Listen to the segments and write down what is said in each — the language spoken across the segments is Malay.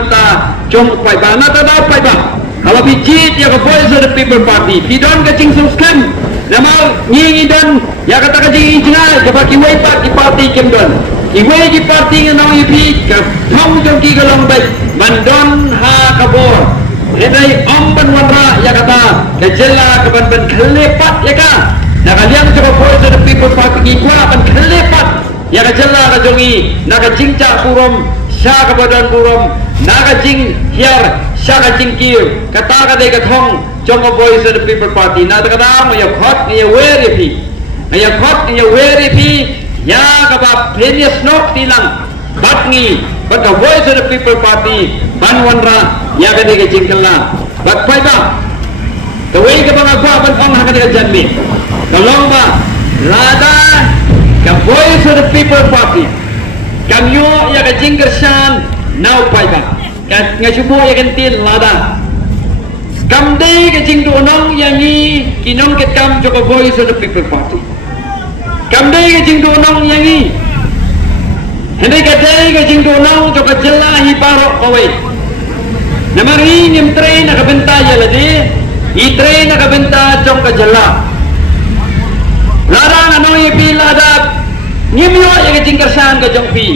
mata jong pai ba na ta da pai ba kalau bijit ya ke Voice of the People Party pidon ke cing suskan nama ngi dan ya kata ke cing injingal ke baki wei pak di parti kem don iwe di parti nang ipi ke thong jong ki galong bai bandon ha kabor edai om ban wanra ya kata ke jela ke ban khlepat ya ka na kalian ke Voice of the People Party ki kwa ban khlepat ya ka jela ka jongi na ka jingca purom sya ka badan purom na ka jing hiar sya ka jing kiu kata ka dei ka thong jong Voice of the People Party na ka da ya khot ya weri pi ya khot ya weri pi ya kaba penius nok tilang batngi bat ka Voice of the People Party ban wanra ya ka de jingkala bat pai ba the way ka bang ba ban ong ha ka de janmi tolong ba lada ka Voice of the People Party kamyo ya ka jingkersan now pai ba ka ngasubo ya kan tin lada kam de ka jing do nong yangi kinong ket kam jo ka Voice of the People Party kam dei ke jing do nong yangi hendai ke dei ke jing do nong jo ka jela hi paro kowe namari nim train ka benta ya ladi i train ka benta jong ka jela larang ano i pi lada nim yo ya ke jing kersan ka jong pi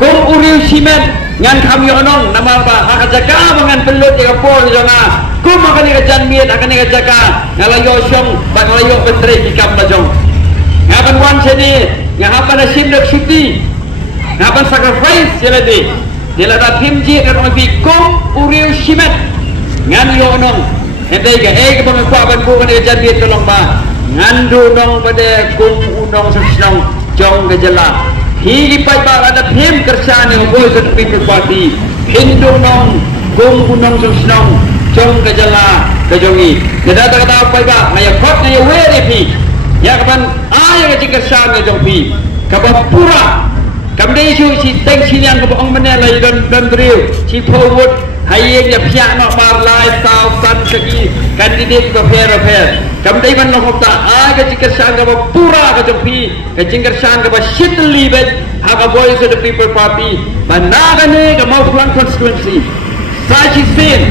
kong uriu simen ngan kam yo nong namar ba ha ka jaka bangan pelut ya por jonga kum akan ka janmiet akan ka jaka ngalayo syong ba ngalayo pentre pikam la jong ngapan wan sini ngapan asim dak syuti ngapan sacrifice jeladi jelada timji kan obi kom uriu simet ngan yo nong endai ga e ga bang kwa ban ku kan janbi tolong ba ngandu nong bade kum unong sesnong jong ga jela hi pai ba ada tim kerjaan yang Voice of the People Party hindu nong kum unong sesnong jong ga jela ga jongi kada kata pai ba ngaya khot ngaya weri pi ya kapan ayah ke kersan ke jompi kapan pura kamdei isu si teng sinian ke ong menelai dan drill si forward hayeng ya pihak nak bar live sautan segi kandidat ke fair kamdei ban nok ta ayah ke kersan ke pura ke jompi ke kersan ke shitli bet ha Voice of the People Party banagane ke mau pulang constituency saji sin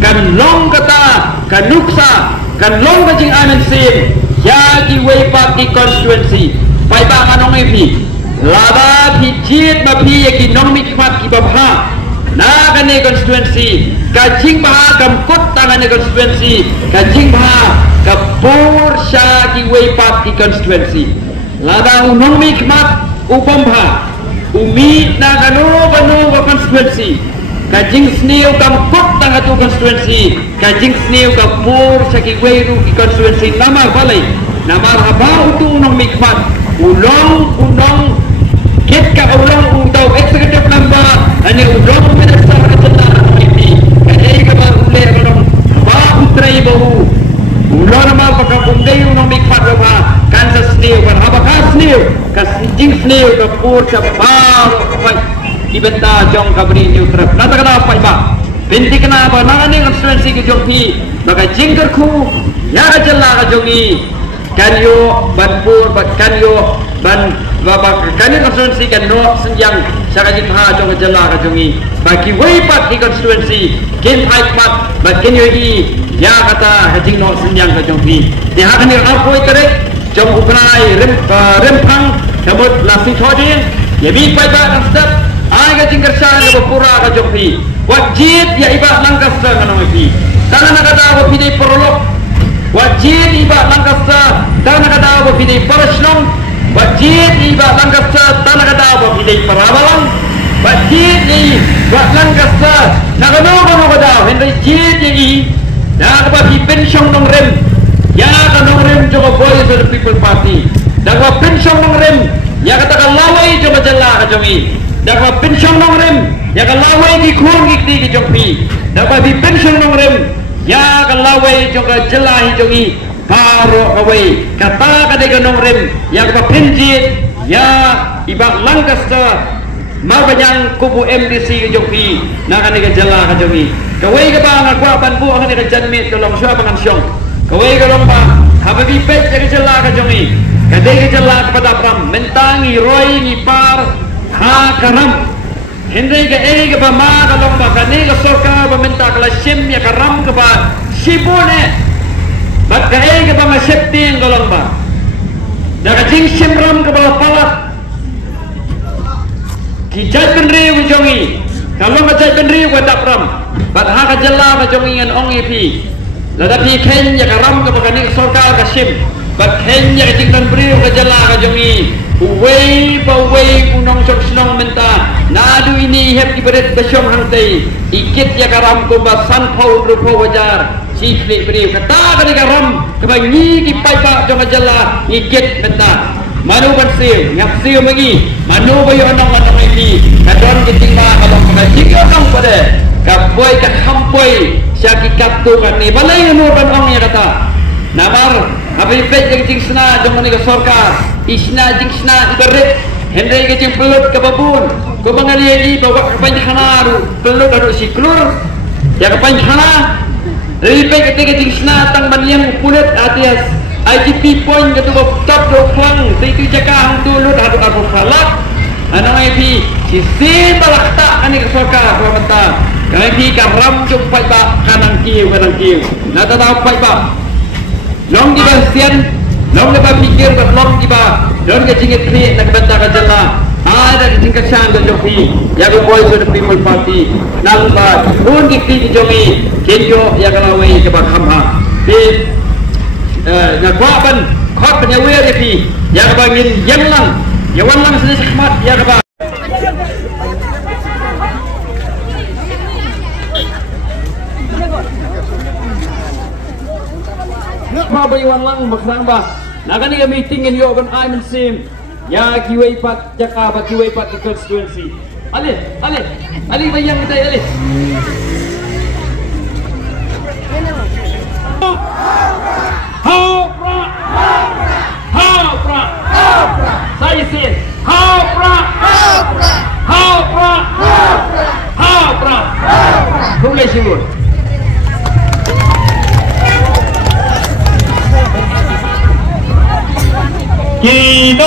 kan long kata kan nuksa kan long ke jing anen sin jadi way party constituency pai ba kanong epi lada pijit ma pi ki nong mikmat ki babha na kane constituency kajing ba kam kut tangane constituency kajing ba kapur sha ki way party constituency lada unong mikmat upamha umi na kanu banu constituency kajing sniu kam kut tangatu constituency kajing sniu kapur sha ki way ru ki constituency nama balai nama apa untuk unong mikmat ulong kit ka ulong utau executive number ani ulong minister kejenar ini kadai ka ba ule ulong ba utrai bau ulong nama pa kundai unong mikmat ba kan sa sniu kan apa ka sniu ka jing sniu ka pur sa ba ibenta jong kabri new trap nata kana apa ba binti kana ba nangani constituency ke jongpi baka jingkerku ya jella ka jongi kanyo banpur kanyo ban baba kanyo constituency kan no senjang saka jitha jong jela ka jongi bagi weipat di constituency kin aipat bakin yo hi ya kata hajing no senjang ka jongpi di ha kan apoi tere jong ukrai rempang kabut langsung thodi ya bi pai ba step ai ka jingkersan ka pura ka jongpi wajib ya iba langkas ka no pi tangan kata ko pidai prolog wajib iba langkasa tanah kata apa pilih perasnong wajib iba langkasa tanah kata apa pilih perabalan wajib iba langkasa nak kano kata hendak wajib ini nak apa pensiun nong rem ya kan nong rem coba Voice of the People Party nak apa pensiun nong rem ya katakan lawai coba jelah kajongi nak apa pensiun nong rem ya kan lawai di kurung di jompi nak apa pensiun nong rem ya kalawai juga jelah jongi paro kawai kata kade ganong rem yang ka penjit ya ibak langkas ta mabanyang kubu MDC jongi na kane jelah ka jongi kawai ka ba ngakwa panbu ang kane janmit tolong sya pangan syong kawai ka long pa hababi pet ka jelah ka jongi kade ka jelah kepada pram mentangi roy ni par ha karam Hindi ka ba makalong ba kani ka sorka ba minta kala sim ya karam ka ba sibune. Bat ka ka ba masepti ang kalong ba. Nakajing simram ka ba palat. Kijay penri ko jongi. Kalau ngajay penri ko dapram. Bat ha ka jalla ka jongi an ong ipi. Ladapi Kenya karam ka ba kani ka sorka ka sim. Bat Kenya ka jing penri ko jalla ka jongi. Uway unong sok senong menta. Nadu ini hep ibarat besyong hantai. Ikit ya karam ko ba san pau rupo wajar. Sifli beri kata kani karam kebangi ki pai ba jong jalla ikit menta. Manu bersih ngap siu lagi. Manu bayu onong iki. Kadon kiting ma kalau mengaji onong pada. Kapoy ka hampoy syaki kaptu kan ni balai umur kan ong ya kata. Namar abi pet yang jing sna jong ni ka sorka. Isna jing sna ibarat hendai ke jing pelut ke babun. Ko mangali bawa ke panjana pelut adu si klur. Ya ke panjana lebih ketika jing sna tang maniang kulit atias IGP point ke tu top do klang itu jaka hang dulu adu abu falak anong IP si balakta ani ke soka ko menta kami karam jumpai ba kanang kiu na tahu pai ba long di basian long lepas pikir long di ba don ke jingit ni nak benta ka jalla ada di tingkat sang dan joki ya ko boy so the people party nang ba un di ti jomi kenjo ya kalawe ke ba khamha di na kwaban khot nya wer ya pi ya ka bangin yang lang ya wan lang sini khmat ya ka ba ma ba wan lang bakrang ba nakani ka meeting in yo kan I'm sim ya kiway pat jaka ba kiway pat constituency ali bayang kita ali saya sin Hula sibur kita